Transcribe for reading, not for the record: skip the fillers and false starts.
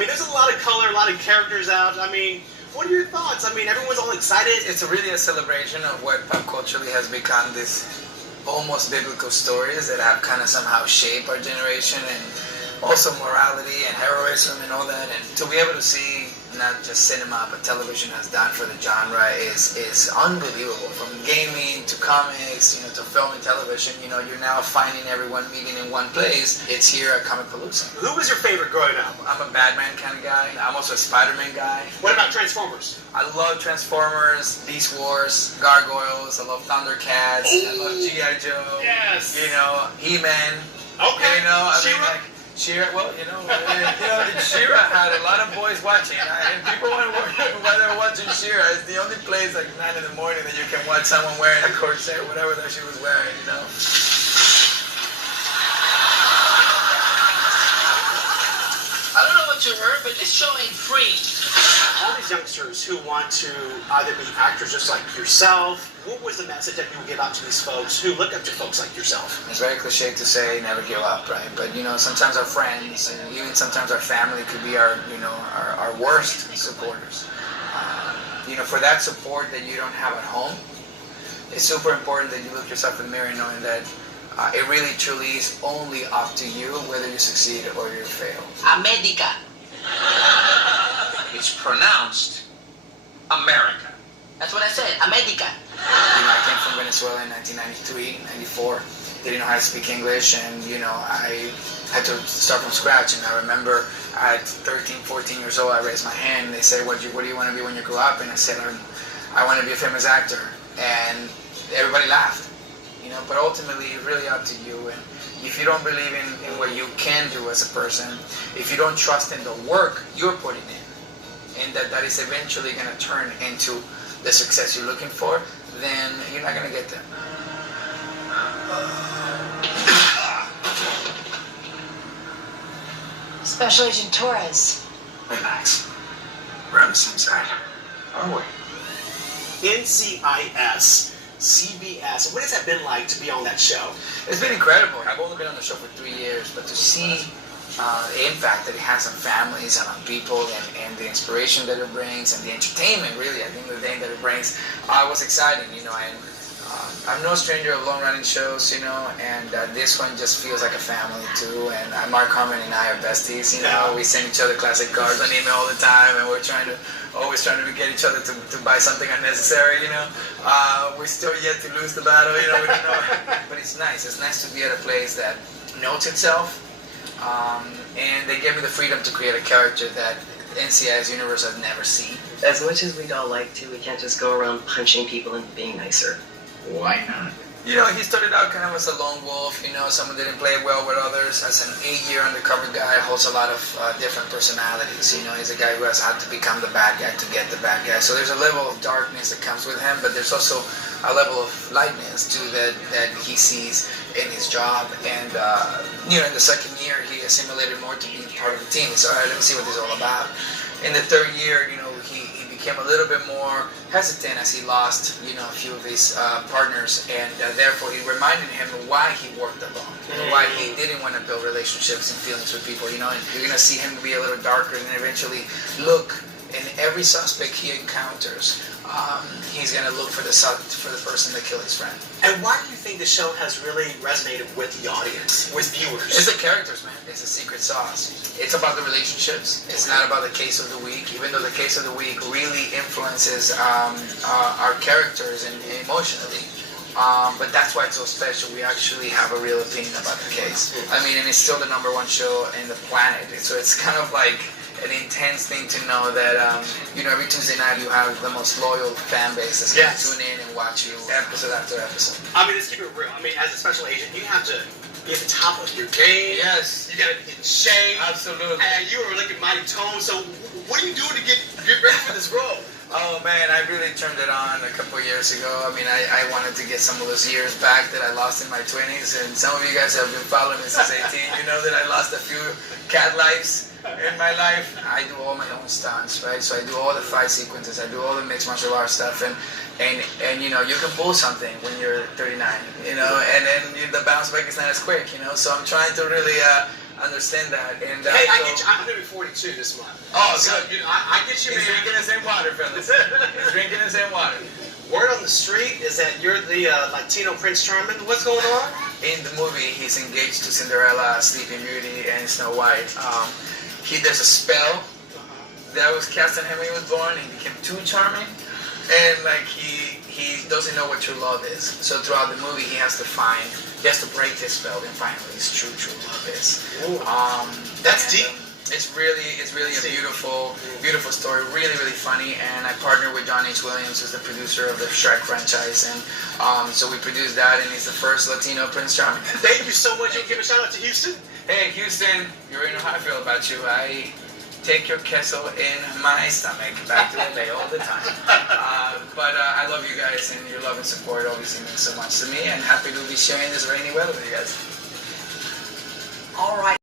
mean, there's a lot of color, a lot of characters out. I mean, what are your thoughts? I mean, everyone's all excited. It's really a celebration of what pop culturally has become, this almost biblical stories that have kind of somehow shaped our generation, and also morality and heroism and all that. And to be able to see not just cinema but television has done for the genre is unbelievable. From gaming to comics, to film and television, you're now finding everyone meeting in one place. It's here at Comicpalooza. Who was your favorite growing up? I'm a Batman kind of guy. I'm also a Spider-Man guy. What about Transformers? I love Transformers, Beast Wars, Gargoyles. I love Thundercats. Ooh. I love G.I. Joe. Yes. He-Man. Okay. She-Ra. She-Ra, She-Ra had a lot of boys watching, and people were while they were watching She-Ra. It's the only place like 9 in the morning that you can watch someone wearing a corset, whatever that she was wearing, I don't know what you heard, but this show ain't free. All these youngsters who want to either be actors just like yourself, what was the message that you would give out to these folks who look up to folks like yourself? It's very cliche to say never give up, right? But sometimes our friends and even sometimes our family could be our worst supporters. For that support that you don't have at home, it's super important that you look yourself in the mirror knowing that it really truly is only up to you whether you succeed or you fail. America. It's pronounced America. That's what I said, America. I came from Venezuela in 1993, 94. Didn't know how to speak English, and I had to start from scratch. And I remember at 13, 14 years old, I raised my hand, and they said, what do you want to be when you grow up? And I said, I want to be a famous actor. And everybody laughed. But ultimately, it's really up to you. And if you don't believe in what you can do as a person, if you don't trust in the work you're putting in, and that is eventually going to turn into the success you're looking for, then you're not going to get there. Special Agent Torres. Relax. We're on the same side. Are we? NCIS, CBS. What has that been like to be on that show? It's been incredible. I've only been on the show for 3 years, but to see the impact that it has on families and on people, and the inspiration that it brings, and the entertainment, really, I think the thing that it brings, was exciting, and I'm no stranger of long-running shows, and this one just feels like a family, too, and Mark Harmon and I are besties, we send each other classic cards on email all the time, and we're always trying to get each other to buy something unnecessary, we're still yet to lose the battle, we don't know, but it's nice to be at a place that knows itself, and they give me the freedom to create a character that NCIS universe has never seen. As much as we'd all like to, we can't just go around punching people and being nicer. Why not? He started out kind of as a lone wolf, someone that didn't play well with others. As an 8-year undercover guy, holds a lot of different personalities. He's a guy who has had to become the bad guy to get the bad guy. So there's a level of darkness that comes with him, but there's also a level of lightness too that he sees in his job. And in the second year, he assimilated more to being part of the team. So all right, let me see what this is all about. In the third year, he became a little bit more hesitant as he lost, a few of his partners, and therefore he reminded him of why he worked alone, why he didn't want to build relationships and feelings with people, and you're going to see him be a little darker, and eventually look in every suspect he encounters. He's going to look for the person that killed his friend. And why do you think the show has really resonated with the audience, with viewers? It's the characters, man. It's the secret sauce. It's about the relationships. It's not about the case of the week, even though the case of the week really influences our characters and emotionally. But that's why it's so special. We actually have a real opinion about the case. And it's still the #1 show in the planet. So it's kind of like an intense thing to know that, every Tuesday night you have the most loyal fan base that's going to tune in and watch you episode after episode. Let's keep it real. As a special agent, you have to be at the top of your game. Yes. You got to be in shape. Absolutely. And you were looking mighty toned. So what are you doing to get ready for this role? Oh man, I really turned it on a couple of years ago. I wanted to get some of those years back that I lost in my 20s, and some of you guys have been following me since 18. You know that I lost a few cat lives in my life. I do all my own stunts, right? So I do all the fight sequences, I do all the mixed martial arts stuff, and you can pull something when you're 39, and then the bounce back is not as quick, so I'm trying to really understand that. And Hey, so, I'm going to be 42 this month. Oh, so, good. you know, I get you, He's man. drinking the same water, fellas. He's drinking the same water. Word on the street is that you're the Latino Prince Charming. What's going on? In the movie, he's engaged to Cinderella, Sleeping Beauty, and Snow White. There's a spell that was cast on him when he was born, and he became too charming, and like he doesn't know what true love is. So throughout the movie, he has to break his spell and find what his true love is. That's deep. It's really a beautiful story. Really funny. And I partnered with John H. Williams, who's the producer of the Shrek franchise, and so we produced that, and he's the first Latino Prince Charming. Thank you so much. You give a shout out to Houston. Hey, Houston, you already know how I feel about you. I take your queso in my stomach back to LA all the time. But I love you guys, and your love and support obviously means so much to me, and happy to be sharing this rainy weather with you guys. All right.